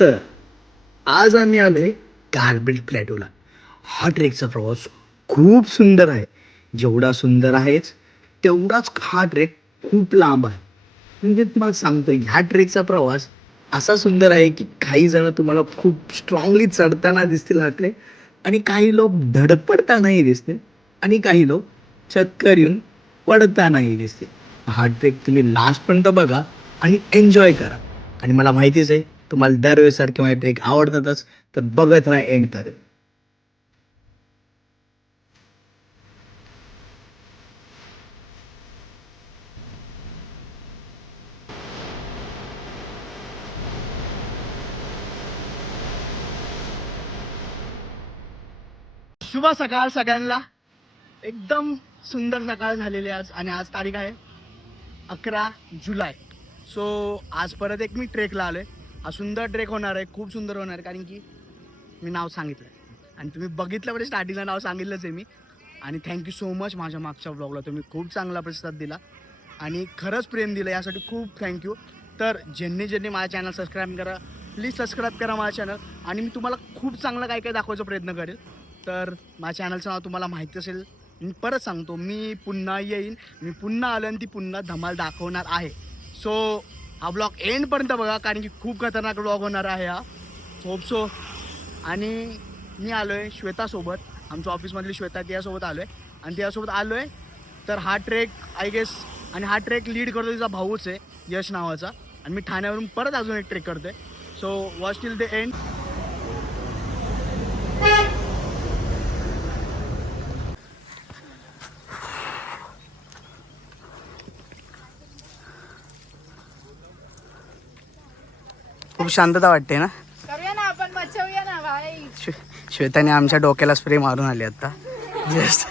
तर आज आम्ही आलोय गारबेज प्लॅटोला. हा ट्रेकचा प्रवास खूप सुंदर आहे. जेवढा सुंदर आहेच तेवढाच हा ट्रेक खूप लांब आहे. म्हणजे तुम्हाला सांगतो ह्या ट्रेकचा प्रवास असा सुंदर आहे की काही जण तुम्हाला खूप स्ट्रॉंगली चढताना दिसतील हा ट्रेक, आणि काही लोक धडपडतानाही दिसतील, आणि काही लोक चक्कर येऊन पडतानाही दिसतील. हा ट्रेक तुम्ही लास्टपर्यंत बघा आणि एन्जॉय करा. आणि मला माहितीच आहे तुम्हाला दरवेळेसारखे माझे ट्रेक आवडतातच, तर बघत राहा एंड पर्यंत. शुभ सकाळ सगळ्यांना. एकदम सुंदर सकाळ झालेली आहे आज, आणि आज तारीख आहे 11 जुलै. सो आज परत एक मी ट्रेकला आलोय. हा सुंदर ट्रेक होणार आहे, खूप सुंदर होणार आहे, कारण की मी नाव सांगितलं आणि तुम्ही बघितलं म्हणजे स्टार्टिंगला नाव सांगितलंच आहे मी. आणि थँक्यू सो मच, माझ्या मागच्या ब्लॉगला तुम्ही खूप चांगला प्रतिसाद दिला आणि खरंच प्रेम दिलं, यासाठी खूप थँक्यू. तर ज्यांनी माझ्या चॅनल सबस्क्राईब करा, प्लीज सबस्क्राईब करा माझ्या चॅनल. आणि मी तुम्हाला खूप चांगलं काय काय दाखवायचा प्रयत्न करेल. तर माझ्या चॅनलचं नाव तुम्हाला माहिती असेल, मी परत सांगतो, मी पुन्हा येईन, मी पुन्हा आलो आणि ती पुन्हा धमाल दाखवणार आहे. सो हा ब्लॉग एंडपर्यंत बघा, कारण की खूप खतरनाक ब्लॉग होणार आहे हा. Hope so. आणि मी आलो आहे श्वेतासोबत, आमच्या ऑफिसमधली श्वेता, तिच्यासोबत आलो आहे. आणि तिच्यासोबत आलो आहे तर हा ट्रेक आय गेस, आणि हा ट्रेक लीड करतो तिचा भाऊच आहे, यश नावाचा. आणि मी ठाण्यावरून परत अजून एक ट्रेक करतोय. So watch till the end. खूप शांतता वाटते ना. करूया ना आपण, मच्छवूया ना भाई. श्वेताने आमच्या डोक्याला स्प्रे मारून आली आता. जस्ट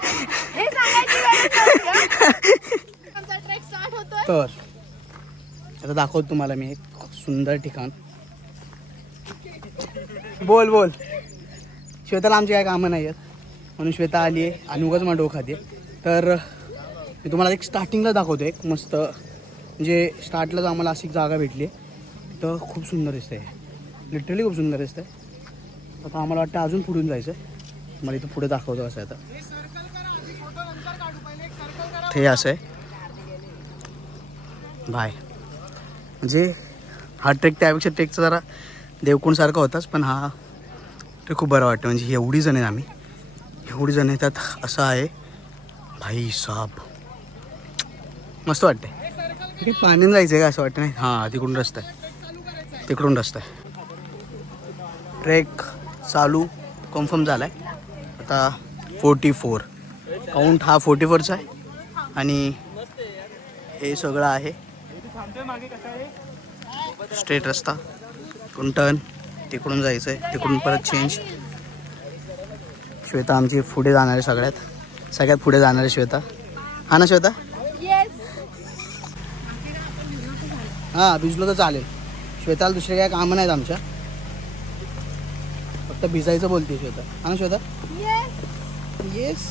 हे सांगायची गरज नव्हती का? आमचा ट्रेक स्टार्ट होतोय. तर आता दाखवतो तुम्हाला मी एक सुंदर ठिकाण. बोल बोल. श्वेताला आमची काय कामं नाही आहेत, म्हणून श्वेता आली आहे आणि उगाच मला डोकं खाते. तर मी तुम्हाला एक स्टार्टिंगला दाखवतो, एक मस्त, म्हणजे स्टार्टलाच आम्हाला अशी जागा भेटली आहे. तर खूप सुंदर दिसतं आहे, लिटरली खूप सुंदर दिसतं आहे. आता आम्हाला वाटतं अजून पुढून जायचं. मला इथं पुढे दाखवतो असं. आता ते असं आहे बाय. म्हणजे हा ट्रेक त्यापेक्षा ट्रेकचा जरा देवकुंडसारखा होताच, पण हा ट्रेक खूप बरं वाटतं. म्हणजे एवढी जण आहे, आम्ही एवढी जण येतात असं आहे भाई साहब, मस्त वाटते. ठीक, पाण्यानं जायचं आहे का असं वाटतं. नाही, हां तिकडून रस्ता आहे, तिकडून रस्ता आहे. ट्रेक चालू कन्फर्म झाला आहे. आता 44 काउंट हा 44चा आहे. आणि हे सगळं आहे स्ट्रेट रस्ता, तिकडून टर्न, तिकडून जायचं आहे, तिकडून परत चेंज. श्वेता आमची पुढे जाणार आहे, सगळ्यात पुढे जाणार आहे श्वेता. हा ना श्वेता? हां भिजलो तर चालेल. श्वेताला दुसरे काय कामं नाहीत आमच्या, फक्त भिजायचं बोलते श्वेता. हा ना श्वेता? येस.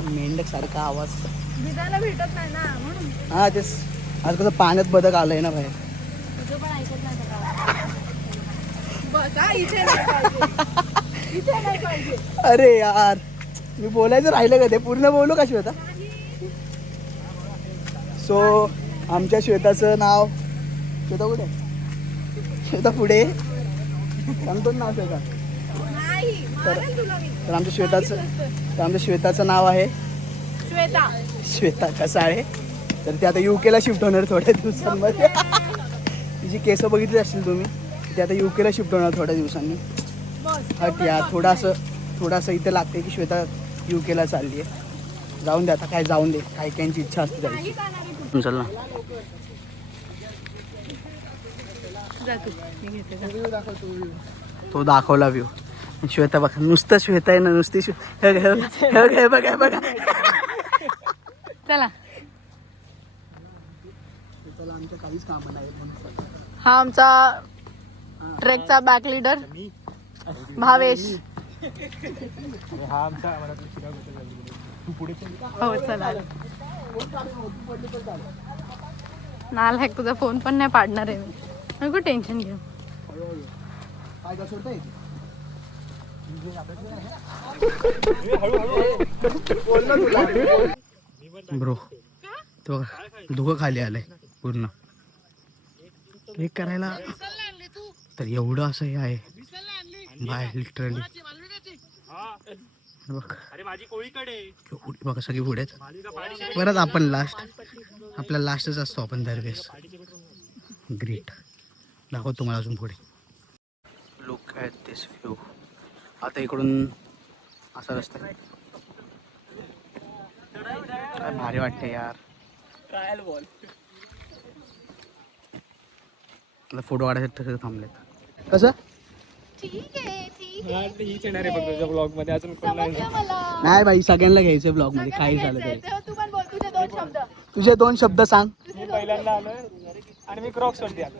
मेंढक सारखा आवाज भिजायला भेटत नाही ना म्हणून. हां तेच, आज कसं पाण्यात बदक आलंय ना बाहेर. तुझं पण ऐकत नाही का? बस हा, इथे नाही पाहिजे. इथे नाही पाहिजे. अरे यार, मी बोलायचं राहिलं का, ते पूर्ण बोलू का श्वेता? सो आमच्या श्वेताचं नाव, श्वेता कुठे? श्वेता पुढे सांगतो नाव श्वेता. नाही, मारेल तुला मी. तर आमच्या श्वेताचं नाव आहे श्वेता. श्वेता कसाळे. तर ती आता UKला शिफ्ट होणार थोड्या दिवसांमध्ये. तिची केसं बघितली असतील तुम्ही, ती आता UKला शिफ्ट होणार थोड्या दिवसांनी. हट यार, थोडासा इथे लागते की श्वेता UKला चालली आहे. जाऊन दे आता, काय जाऊन दे, काही काहींची इच्छा असते जायची. चल ना. तो दाखवला व्ह्यू. श्वेता बघा, नुसतं श्वेता आहे ना, नुसती बघा बघा. चला, आमच्या काहीच कामं नाही. हा आमचा ट्रेकचा बॅक लीडर भावेश. हो चला. नालायक, तुझा फोन पण नाही पाडणार आहे मी, नको टेन्शन घेऊ. काय का सोडता येते ब्रो तो धुकं खाली आलंय पूर्ण ट्रेक करायला. तर एवढं असं हे आहे बाय लिटरली. बघ एवढी बघा सगळी पुढे परत आपण लास्ट आपला लास्टच असतो आपण दरवेळेस. ग्रेट दाखव तुम्हाला अजून पुढे. Look at this view. आता इकडून असा रस्ता काय भारी वाटते यार. ट्रायल बॉल फोटो काढायसाठी तसं थांबलेत. कसं ठीक आहे हीच येणार आहे बघ तुझ्या ब्लॉग मध्ये. अजून कोण नाही. नाही बाई सगळ्यांना घ्यायचं ब्लॉग मध्ये काही झालं तरी. तू पण बोल तुझे 2 शब्द. तुझे 2 शब्द सांग. मी पहिल्यांदा आलोय आणि मी क्रॉक्स वरती आलो.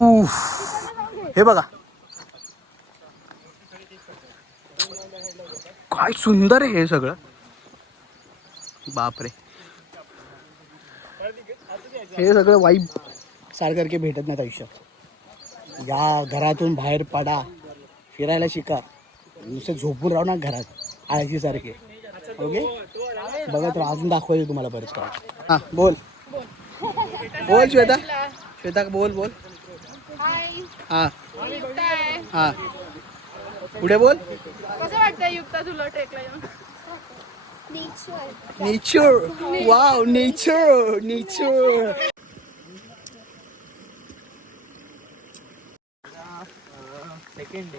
उफ, हे बघा काय सुंदर आहे हे सगळं. बापरे हे सगळं वाईब सारखं भेटत नाहीत आयुष्यात. या घरातून बाहेर पडा, फिरायला शिका, नुसतं झोपून राहू ना घरात आळशी सारखे. ओके बघा तर अजून दाखवायचं तुम्हाला बरेच काय. हा बोल बोल श्वेता. श्वेता बोल बोल. हा हा पुढे बोल. कसं वाटतंय युक्ता तुला ट्रेकला येऊन? Nature wow nature nature. Second day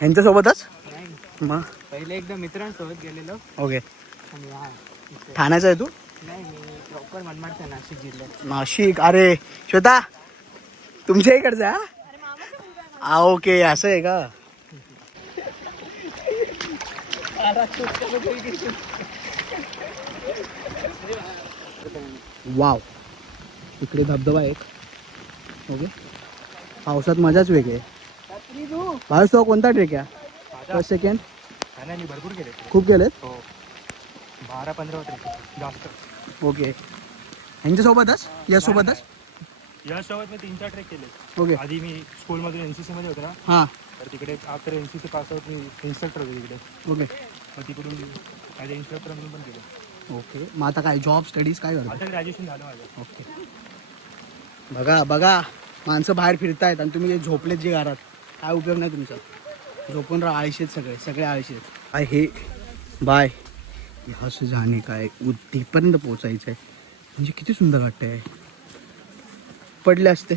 ह्यांच्यासोबतच नाही, मग पहिले एकदा मित्रांसोबत गेलेलो. ओके. आणि हा इथे. ठाण्याचा आहे तू? नाही मी प्रॉपर मनमाडचा नाशिक जिल्ह्यात. नाशिक. अरे श्वेता तुमच्या इकडचा हा? ओके असं आहे का. वाव इकडे धबधबा आहे एक. ओके पावसात मजाच वेगळी आहे. पाऊस तो कोणता ट्रेक आहे? फर्स्ट सेकंड ठाण्याने भरपूर केले. खूप केलेत. हो 12-15 जास्त. ओके ह्यांच्यासोबतच यासोबतच यासोबत मी 3-4 ट्रेक केले. ओके आधी मी स्कूलमधून एनसीसी मध्ये होतो ना, हां तर तिकडे आफ्टर एनसीसी पास आउट मी इन्स्ट्रक्टर होतो तिकडे. ओके मग तिकडून ॲज अ इन्स्ट्रक्टर म्हणून पण केलं. ओके मग आता काय जॉब स्टडीज काय करतो? आता ग्रॅज्युएशन झालं माझं. ओके बघा बघा माणसं बाहेर फिरतायत आणि तुम्ही झोपलेत जे घरात काय उपयोग नाही तुमचा. झोपून राहा. आळशी आहेत सगळे आळशी आहेत. काय हे बाय यहाँ से जाने का आहे उद्दीपर्यंत पोचायचं आहे. म्हणजे किती सुंदर वाटतंय. पडले असते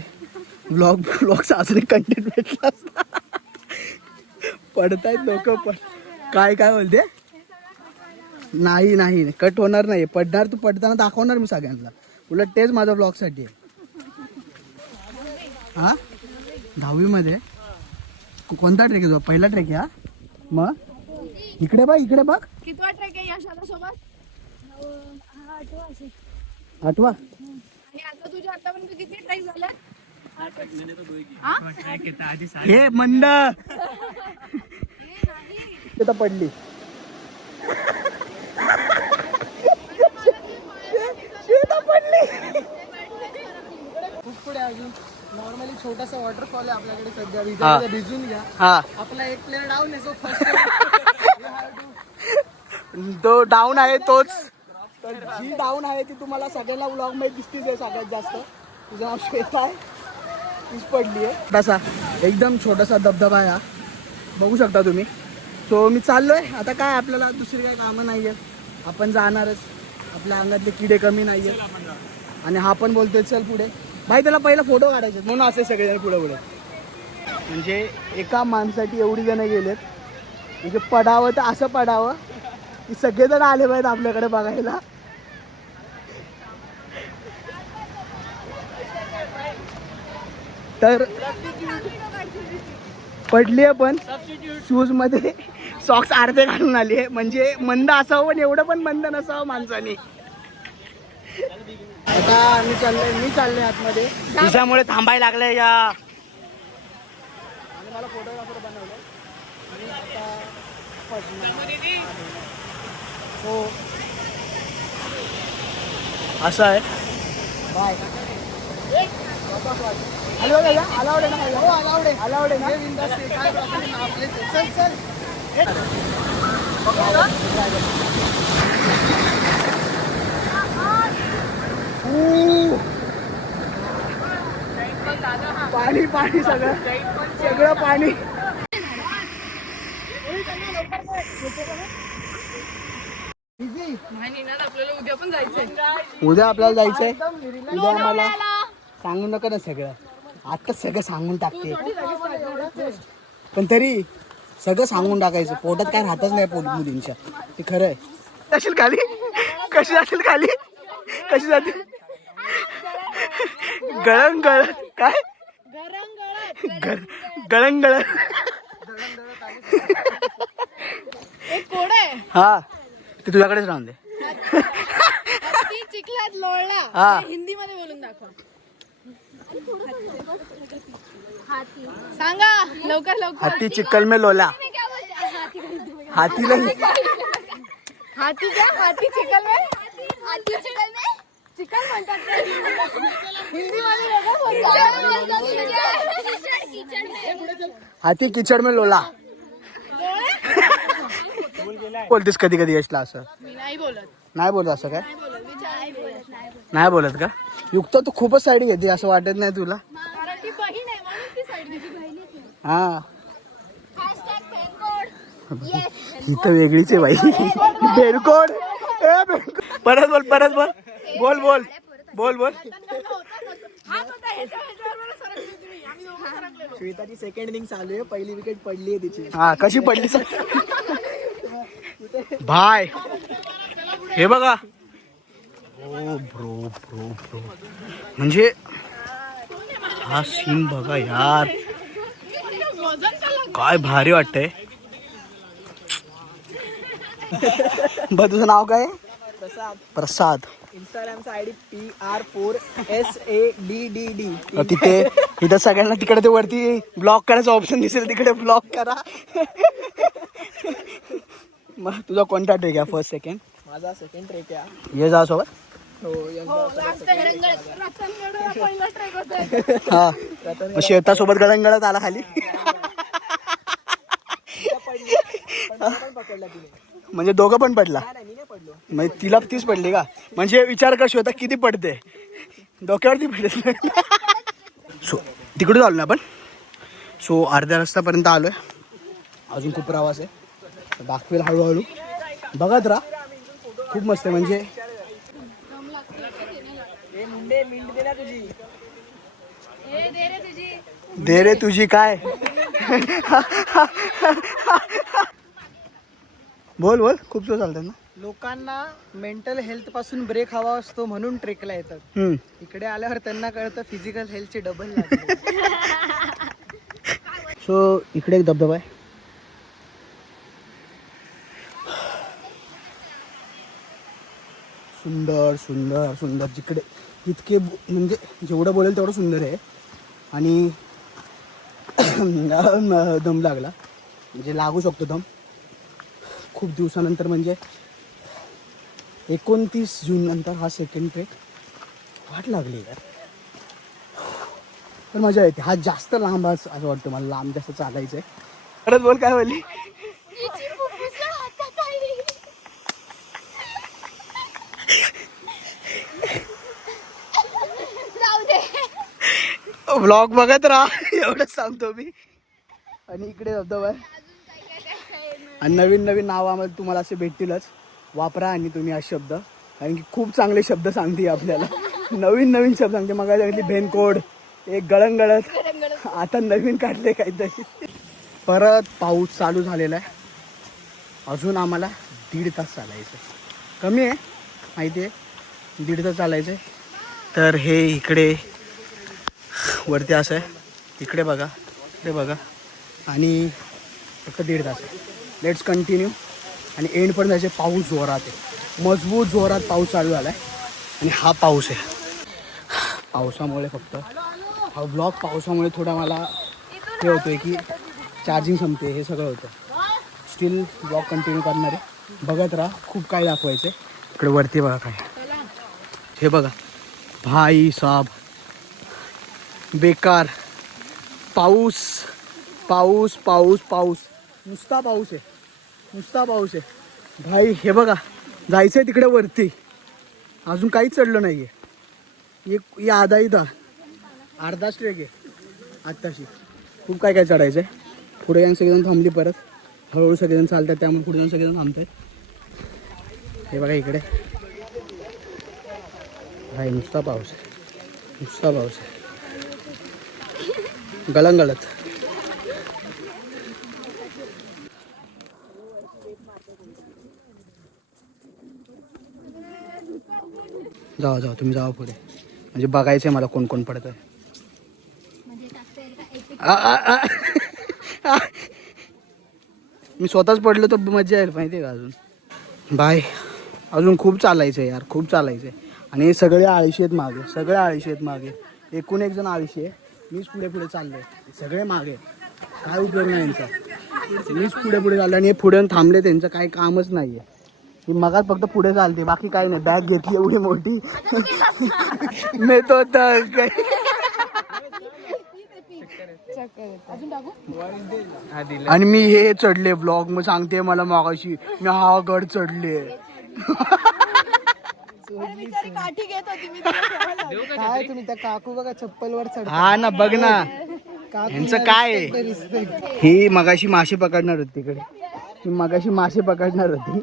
ब्लॉगचा अजून एक कंटेंट भेटला असता. पडतायत लोक पण काय काय बोलते. नाही नाही कट होणार नाही. पडणार तू पडताना दाखवणार मी सगळ्यांना. उलट तेच माझा ब्लॉगसाठी आहे. हा 10वी मध्ये कोणता ट्रेक आहे तुझा? पहिला ट्रेक आहे हा. मग इकडे बघ इकडे बघ. कितवा ट्रेक आहे यशाला सोबत? 8वा. आणि आता तुझ्या आतापर्यंत किती ट्रेक झाले? हे मंद तिथं पडली. खूप पुढे अजून नॉर्मली छोटासा वॉटरफॉल आहे आपल्याकडे सध्या. भिजून घ्या. हा आपला एक प्लेअर डाऊन आहे. तो डाऊन आहे तोच. तर जी डाऊन आहे ती तुम्हाला सगळ्यांना व्लॉग मध्ये दिसतीच आहे सगळ्यात जास्त. तुझं नाव श्वेता आहे. तीच पडली आहे. छोटासा एकदम छोटासा धबधबा आहे हा. बघू शकता तुम्ही. सो मी चाललोय आता. काय आपल्याला दुसरी काही कामं नाही आहे. आपण जाणारच. आपल्या अंगातले किडे कमी नाही आहेत. आणि हा पण बोलतोय चल पुढे. भाई त्याला पहिला फोटो काढायचे म्हणून असे सगळेजण पुढे पुढे. म्हणजे एका माणसाठी एवढी जण गेलेत. म्हणजे पडावं तर असं पडावं की सगळेजण आले पाहिजेत आपल्याकडे बघायला. तर पडली आहे पण शूज मध्ये सॉक्स अर्धे घालून आली आहे. म्हणजे मंद असावं पण एवढं पण मंद नसावं माणसाने. आता मी चाललोय आतमध्ये. तुझ्यामुळे थांबायला लागलंय या. आणि मला फोटोग्राफर बनवलं. हो असं आहे. बाय. आलो दादा आला पाणी पाणी सगळं सगळं पाणी. आपल्याला उद्या पण जायचंय. उद्या आपल्याला जायचंय. उद्या आम्हाला सांगू नका ना सगळं. आताच सगळं सांगून टाकते. पण तरी सगळं सांगून टाकायचं. पोटात काय राहतच नाही मुलींच्या. ते खरं आहे. जाशील खाली? कशी जाशील खाली? कशी जातील? गळण गळण काय? गळण गळण. एक कोड आहे. हा ते तुझ्याकडेच राहून दे. हत्ती चिखलात लोळला. हा. हे हिंदी मध्ये बोलून दाखवा. सांगा लवकर लवकर. हाती चिकल में लोला. हातीला हाती क्या? हाती चिकल में? हाती चिकल में? चिकन म्हणतात ते. हिंदी मध्ये वेगळं बोलतात. हाती किचड में लोला. बोलतेस कधी कधी यशला असं? मी नाही बोलत. नाही बोलत असं काय? नाही बोलत का? युक्त तू खूपच साईड घेते असं वाटत नाही तुला? कारण ती बहीण आहे म्हणून ती साईड घेतली. हा ही तर वेगळीच आहे बाई. बेरकोड. परत बोल परत बोल. बोल बोल बोल बोल. श्वेताची सेकंड इनिंग चालू आहे. पहिली विकेट पडली आहे तिची. हा कशी पडली भाय? हे बघा. ओ ब्रो ब्रो ब्रो म्हणजे हा सीन बघा यार. काय भारी वाटतंय. बघ तुझं नाव काय? प्रसाद. इंस्टाग्रामचा आयडी PR4SADDD. तिथे इथं सगळ्यांना तिकडे ते वरती ब्लॉक करायचं ऑप्शन दिसेल. तिकडे ब्लॉक करा. मग तुझा कोणता ट्रेक आहे? First second? माझा सेकंड ट्रेक आहे. ये जा सोबत. हो हा मग शेतासोबत गळंगळत आला खाली. पकडला तिने. म्हणजे दोघं पण पडला. मी नाही पडलो. म्हणजे तिला तीच पडली का? म्हणजे विचार कर श्वेता किती पडते. डोक्यावरती पडते. सो तिकडे आलो ना आपण. सो अर्ध्या रस्त्यापर्यंत आलोय. अजून खूप प्रवास आहे. दाखवेल हळूहळू. बघत राहा. खूप मस्त आहे. म्हणजे मिंड दे ना तुझी. दे रे तुझी काय? बोल बोल. खूप जो चालतात ना. लोकांना मेंटल हेल्थ पासून ब्रेक हवा असतो म्हणून ट्रेकला येतात. इकडे आल्यावर त्यांना कळतं फिजिकल हेल्थचे डबल लागले. सो इकडे एक धबधबा आहे. सुंदर सुंदर सुंदर. जिकडे इतके म्हणजे जेवढं बोलेल तेवढं सुंदर आहे. आणि दम लागला म्हणजे लागू शकतो दम खूप दिवसानंतर. म्हणजे 29 जून नंतर हा सेकंड ट्रेक. वाट लागली यार. पण मजा येते. हा जास्त लांब असं वाटतं मला. लांब जास्त चालायचं आहे. परत बोल काय बोलली? व्लॉग बघत राहा एवढंच सांगतो मी. आणि इकडे धबधबा आहे. आणि नवीन नवीन नाव आम्हाला तुम्हाला असे भेटतीलच. वापरा आणि तुम्ही हा शब्द. कारण की खूप चांगले शब्द सांगते आपल्याला. नवीन नवीन शब्द सांगते. मग सांगितली भेनकोड, एक गळंगळत. आता नवीन काढले काहीतरी. परत पाऊस चालू झालेला आहे. अजून आम्हाला 1.5 तास चालायचं. कमी आहे माहिती आहे. 1.5 तास चालायचं आहे. तर हे इकडे वरती असं आहे. इकडे बघा इकडे बघा. आणि फक्त 1.5 तास आहे. Let's continue. आणि एंड पण जायचे. पाऊस जोरात आहे. मजबूत जोरात पाऊस चालू झाला आहे. आणि हा पाऊस आहे. पावसामुळे फक्त हा ब्लॉग पावसामुळे थोडा मला हे होतं आहे की चार्जिंग संपते. हे सगळं होतं. स्टील ब्लॉग कंटिन्यू करणार आहे. बघत राहा. खूप काय दाखवायचं आहे. इकडे वरती बघा काय. हे बघा भाई साहब बेकार. पाऊस पाऊस पाऊस पाऊस नुसता पाऊस आहे, नुसता पाऊस आहे भाई. हे बघा जायचं आहे तिकडे वरती, अजून काहीच चढलं नाही आहे. एक आधा इथं अर्धाच ट्रेक आहे आत्ताशी. खूप काय काय चढायचं आहे. पुढे जाऊन सगळेजण थांबली, परत हळूहळू सगळेजण चालतात, त्यामुळे पुढे जाऊन सगळेजण थांबतात. हे बघा इकडे भाई नुसता पाऊस आहे, नुसता पाऊस आहे गळंगळत. जावा जावा तुम्ही जावा पुढे, म्हणजे बघायचं आहे मला कोण कोण पडत आहे. मी स्वतःच पडलो तर मजा येईल माहिती आहे का. अजून बाय, अजून खूप चालायचं आहे यार, खूप चालायचं आहे. आणि सगळे आळशी आहेत मागे, सगळे आळशी आहेत मागे. एकूण एक जण आळशी आहे, मीच पुढे पुढे चाललोय, सगळे मागे. काय उपयोग नाही यांचा, मीच पुढे पुढे चाललो आणि हे पुढे थांबले, त्यांचं काही कामच नाही आहे. मी मगात फक्त पुढे चालते, बाकी काही नाही. बॅग घेतली एवढी मोठी मी तो आणि मी हे चढले ब्लॉग मग सांगते मला मागाशी मी हा गड चढले. काय तुम्ही त्या काकू बघा चप्पलवर चढ. हा ना बघ ना यांचं काय आहे. ही मगाशी मासे पकडणार होती तिकडे, ही मगाशी मासे पकडणार होती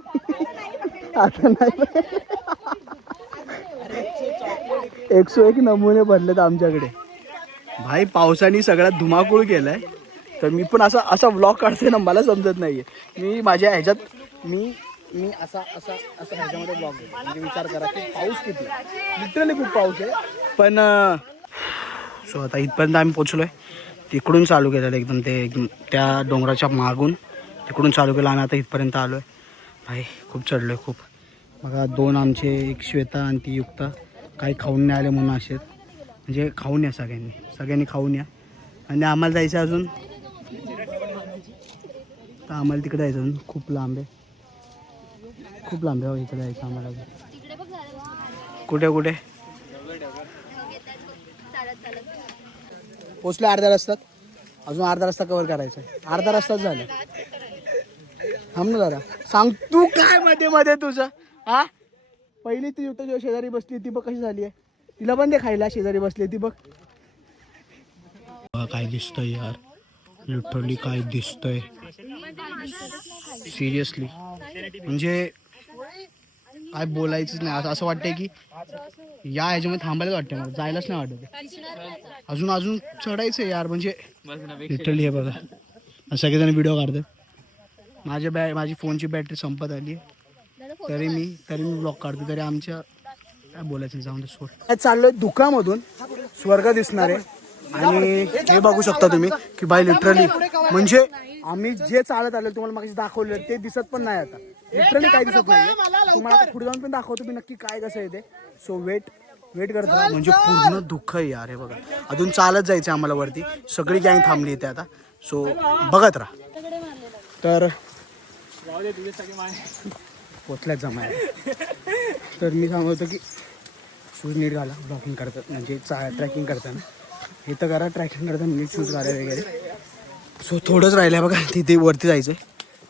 आता नाही. 101 नमुने भरलेत आमच्याकडे भाई. पावसाने सगळा धुमाकूळ केलाय. तर मी पण असा व्लॉग काढते ना, मला समजत नाहीये. मी माझ्या ह्याच्यात मी असा ह्याच्यामध्ये व्लॉग घेतो. म्हणजे विचार करा की पाऊस किती, लिटरली खूप पाऊस आहे. पण सो आता इथपर्यंत आम्ही पोचलोय. तिकडून चालू केलेलं एकदम त्या डोंगराच्या मागून तिकडून चालू केलं आणि आता इथपर्यंत आलोय भाई. खूप चढलोय खूप. बघा दोन आमचे, एक श्वेता आणि ती युक्ता, काही खाऊन नाही आले म्हणून असे. म्हणजे खाऊन या सगळ्यांनी खाऊन या. आणि आम्हाला जायचं अजून, तर आम्हाला तिकडे जायचं अजून खूप लांब आहे, खूप लांब आहे. इकडे जायचं आम्हाला अजून. कुठे कुठे पोचलो अर्ध्या रस्त्यात, अजून अर्धा रस्ता कव्हर करायचा आहे. अर्धा रस्ताच झाला. थांब ना जरा, सांग तू काय मध्ये मध्ये तुझं. हा पहिली ती युक्ता शेजारी बसली ती बघ कशी झाली आहे. तिला पण दे खायला, शेजारी बसली ती बघ. काय दिसतंय यार, लिटरली काय दिसतंय सिरियसली. म्हणजे काय बोलायचंच नाही. असं वाटतंय की या ह्याच्यामध्ये थांबायलाच वाटतंय मला, जायलाच नाही वाटत. अजून चढायचं यार. म्हणजे लिटरली हे बघा सगळेजण व्हिडिओ काढतात. माझी फोनची बॅटरी संपत आली आहे, तरी मी ब्लॉग काढतो. तरी आमच्या काय बोलायचं जाऊन दे सोड. चाललोय धुकामधून स्वर्ग दिसणार आहे. आणि हे बघू शकता तुम्ही की बाई लिटरली म्हणजे आम्ही जे चालत आलो तुम्हाला मागे दाखवलं ते दिसत पण नाही. आता लिटरली काय दिसत नाही. तुम्हाला आता पुढे जाऊन पण दाखवतो मी नक्की काय कसं आहे ते. सो वेट करतो. म्हणजे पूर्ण दुःख आहे यार. हे बघा अजून चालत जायचं आम्हाला वरती. सगळी गँग थांबली इथे आता. सो बघत राहा. तर पोचल्यात जमायला. तर मी सांगतो की शूज नीट घाला ब्लॉगिंग करतात, म्हणजे ट्रॅकिंग करताना. हे तर करा, ट्रॅकिंग करताना नीट शूज घाला वगैरे. सो थोडंच राहिलं आहे बघा, तिथे वरती जायचं आहे.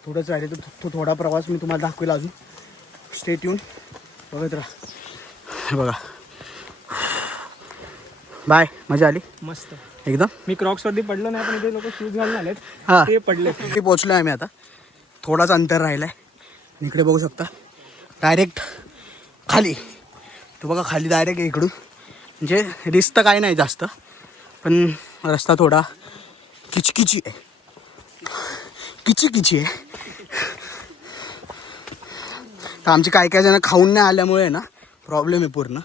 थोडंच राहिलं तर थोडा प्रवास मी तुम्हाला दाखवेल अजून. स्टे ट्यून, बघत राहा. हे बघा बाय, मजा आली मस्त एकदम. मी क्रॉक्सवरती पडलो नाही, पण इथे लोक शूज घालून आलेत. हां ते पडले. ते पोचलो आहे आम्ही आता. थोडाच अंतर राहिलं आहे. इकडे बघू शकता डायरेक्ट खाली. तो बघा खाली डायरेक्ट इकडून. म्हणजे रिस्क तर काय नाही जास्त, पण रस्ता थोडा किचकिची आहे, किची आहे. तर आमचे काय जण खाऊन नाही आल्यामुळे ना प्रॉब्लेम आहे पूर्ण.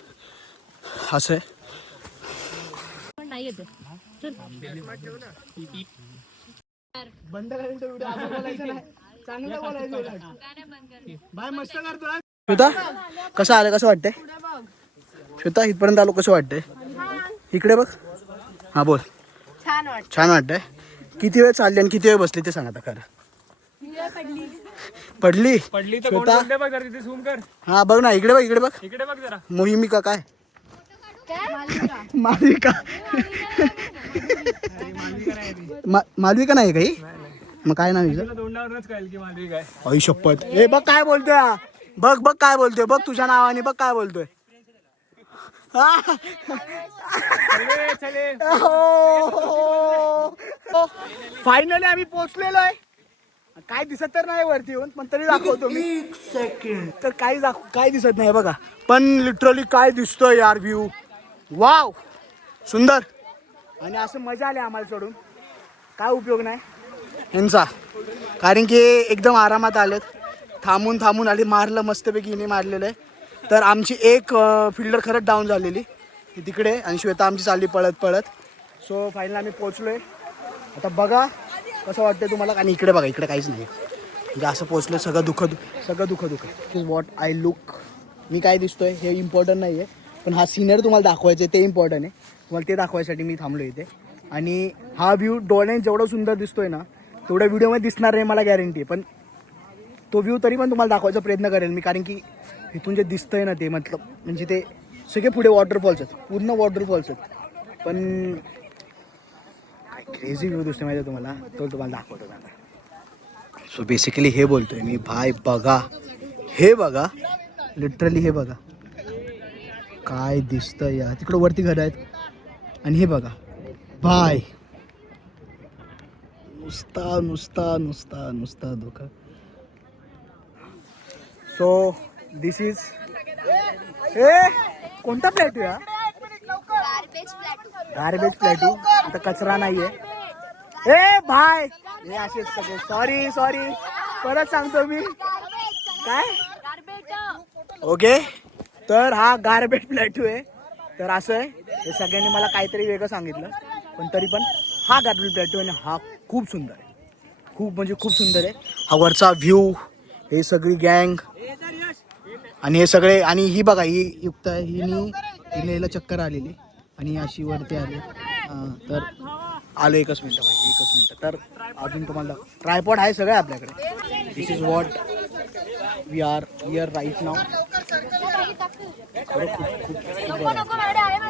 असं आहे. बंद करायचं व्हिडिओ, असं बोलायचं नाही, चांगलं बोलायचं. बाय मस्त करतो. श्वेता कसं आलं, कसं वाटतंय श्वेता? इथपर्यंत आलो, कसं वाटतंय? इकडे बघ. हा बोल. छान वाटतंय. किती वेळ चालली आणि किती वेळ बसली ते सांग आता खरं. पडली श्वेता? हा बघ ना, इकडे बघ, इकडे बघ. इकडे बघ जरा. मोहिमी का काय मालविका मालविका नाही काही मग काय नाव हिचं आई शपथ हे बघ काय बोलतोय हा. बघ बघ काय बोलतोय बघ तुझ्या नावाने बघ काय बोलतोय फायनली आम्ही पोहोचलेलो आहे काय दिसत तर नाही वरती येऊन पण तरी दाखवतो मी एक सेकंड तर काय दिसत नाही बघा पण लिटरली काय दिसतोय यार व्ह्यू वाव सुंदर आणि असं मजा आली आम्हाला सोडून काय उपयोग नाही ह्यांचा कारण की एकदम आरामात आलेत थांबून थांबून आली मारलं मस्तपैकी हिने मारलेलं आहे तर आमची एक फिल्डर खरंच डाऊन झालेली ती तिकडे आणि श्वेता आमची चालली पळत पळत सो फायनल आम्ही पोचलोय आता बघा कसं वाटतंय तुम्हाला आणि इकडे बघा इकडे काहीच नाही म्हणजे असं पोचलं सगळं दुःख इज वॉट आय लुक मी काय दिसतोय हे इम्पॉर्टंट नाही आहे पण हा सिनियर तुम्हाला दाखवायचं आहे ते इम्पॉर्टंट आहे तुम्हाला ते दाखवायसाठी मी थांबलो इथे आणि हा व्ह्यू डोळ्याने जेवढं सुंदर दिसतोय ना तेवढ्या व्हिडिओमध्ये दिसणार नाही मला गॅरंटी आहे पण तो व्ह्यू तरी पण तुम्हाला दाखवायचा प्रयत्न करेल मी कारण की इथून जे दिसतंय ना ते म्हणजे ते सगळे पुढे वॉटरफॉल्स आहेत पूर्ण वॉटरफॉल्स आहेत पण काय क्रेझी व्ह्यू दिसतोय माहिती आहे तुम्हाला तो तुम्हाला दाखवतो आता सो बेसिकली हे बोलतोय मी भाई बघा हे बघा लिटरली हे बघा काय दिसतंय या तिकडं वरती घर आहेत आणि हे बघा भाई नुसता दुःख सो दिस इज कोणता प्लॅटू या गार्बेज प्लॅटू आता कचरा नाहीये ए भाई हे असेच सगळे सॉरी परत सांगतो मी काय ओके तर हा गार्बेज प्लॅटू आहे तर असं आहे हे सगळ्यांनी मला काहीतरी वेगळं सांगितलं पण तरी पण हा गार्बेज प्लॅटू आहे आणि हा खूप सुंदर आहे खूप म्हणजे खूप सुंदर आहे हा वरचा व्ह्यू हे सगळी गँग आणि हे सगळे आणि ही बघा ही युक्त आहे हिने हिला चक्कर आलेली आणि अशी वरती आली तर आलो एकच मिनटं तर अजून तुम्हाला ट्रायपॉड आहे सगळं आपल्याकडे this is what we are here right नाव खरं खूप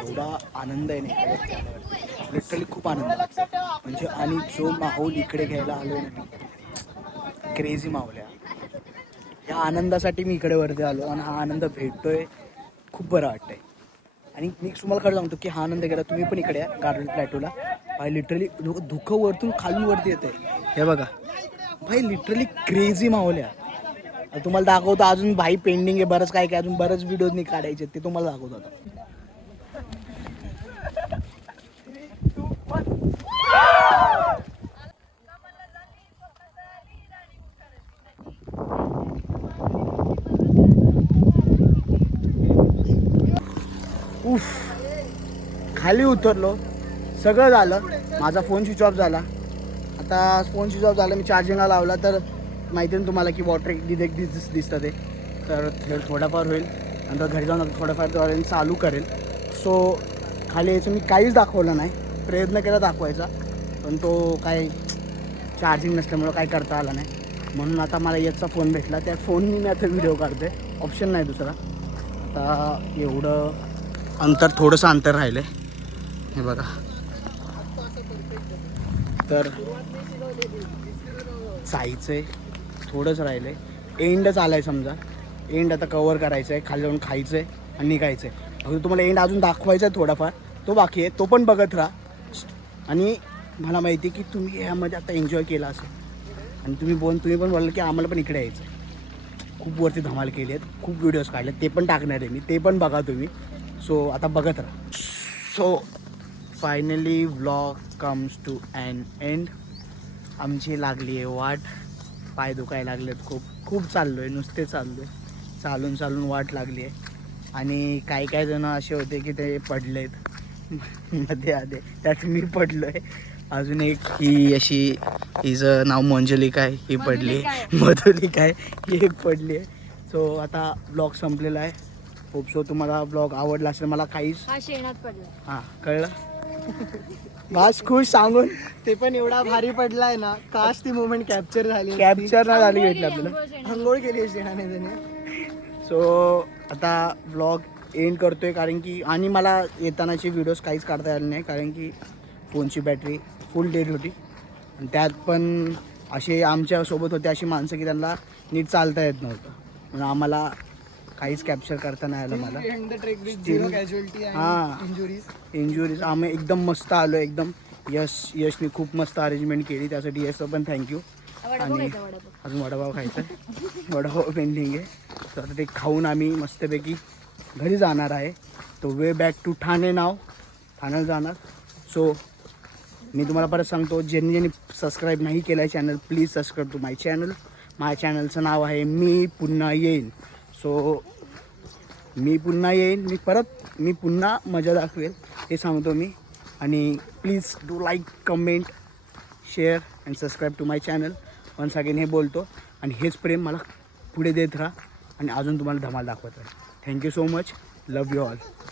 एवढा आनंद आहे ना लिटरली खूप आनंद म्हणजे आणि जो माहोल इकडे घ्यायला आलोय ना क्रेझी माहोल आहे या आनंदासाठी मी इकडे वरती आलो आणि हा आनंद भेटतोय खूप बरं वाटतंय आणि मी तुम्हाला खरं सांगतो की हा आनंद गेला तुम्ही पण इकडे या गार्डन प्लॅटूला भाई लिटरली धुकं वरतून खालून वरती येते हे बघा भाई लिटरली क्रेझी माहोल आहे तुम्हाला दाखवतो अजून भाई पेंडिंग आहे बरंच काय अजून बरंच व्हिडिओज नाही काढायचे ते तुम्हाला दाखवतो आता उफ खाली उतरलो सगळं झालं माझा फोन स्विच ऑफ झाला आता फोन स्विच ऑफ झाला मी चार्जिंगला लावला तर माहिती आहे तुम्हाला की वॉटर दिसतं ते तर थोडाफार होईल नंतर घरी जाऊन थोडंफार चालू करेल सो खाली यायचं मी काहीच दाखवलं नाही प्रयत्न केला दाखवायचा पण तो काय चार्जिंग नसल्यामुळं काय करता आला नाही म्हणून आता मला याचा फोन भेटला त्या फोननी मी आता व्हिडिओ काढते ऑप्शन नाही दुसरा आता एवढं थोडंसं अंतर राहिलं आहे हे बघा तर जायचं आहे थोडंच राहिलं आहे एंडच आला आहे समजा एंड आता कवर करायचं आहे खाली जाऊन खायचं आहे आणि निघायचं आहे अगदी तुम्हाला एंड अजून दाखवायचा आहे थोडाफार तो बाकी आहे तो पण बघत राहा आणि मला माहिती आहे की तुम्ही ह्यामध्ये आता एन्जॉय केला असेल आणि तुम्ही पण बोललं की आम्हाला पण इकडे यायचं आहे खूप वरती धमाल केली आहेत खूप व्हिडिओज काढले ते पण टाकणार आहे मी ते पण बघा तुम्ही सो आता बघत राहा so finally vlog comes to an end आमची लागली आहे वाट पाय दुखायला लागलेत खूप चाललो आहे नुसते चाललो आहे चालून वाट लागली आहे आणि काही जण असे होते की ते पडलेत मध्ये आधे त्यात मी पडलो आहे अजून एक ही अशी हिचं नाव मंजलिका आहे ही पडली मधुलिका आहे ही एक पडली आहे सो आता ब्लॉग संपलेला आहे होप सो तुम्हाला ब्लॉग आवडला असेल मला काहीच हां कळलं बस खुश सांगून ते पण एवढा भारी पडलाय ना काश ती मोमेंट कॅप्चर झाली नाही झाली भेटली आपल्याला अंघोळ केली शेणाने त्याने सो आता ब्लॉग एंड करतो आहे, कारण की आणि मला येतानाचे व्हिडिओज काहीच काढता आले नाही, कारण की फोनची बॅटरी फुल डेड होती. आणि त्यात पण असे आमच्यासोबत होते अशी माणसं की त्यांना नीट चालता येत नव्हतं, म्हणून आम्हाला काहीच कॅप्चर करता नाही आलं मला. हां, इंजुरीज आम्ही एकदम मस्त आलो एकदम. यशने खूप मस्त अरेंजमेंट केली, त्यासाठी यशचं पण थँक्यू. आणि अजून वडापाव खायचा आहे, वडापाव पेंडिंग आहे. तर आता ते खाऊन आम्ही मस्तपैकी घरी जाणार आहे. तो वे बॅक टू ठाणे नाव, ठाण्याला जाणार. सो मी तुम्हाला परत सांगतो, ज्यांनी सबस्क्राईब नाही केलं आहे channel, please subscribe to my channel. माझ्या चॅनलचं नाव आहे मी पुन्हा येईन. सो मी पुन्हा येईन, मी पुन्हा मजा दाखवेल, हे सांगतो मी. आणि please do like, comment, share and subscribe to my channel. Once again हे बोलतो, आणि हेच प्रेम मला पुढे देत राहा आणि अजून तुम्हाला धमाल दाखवत आहे. Thank you so much. Love you all.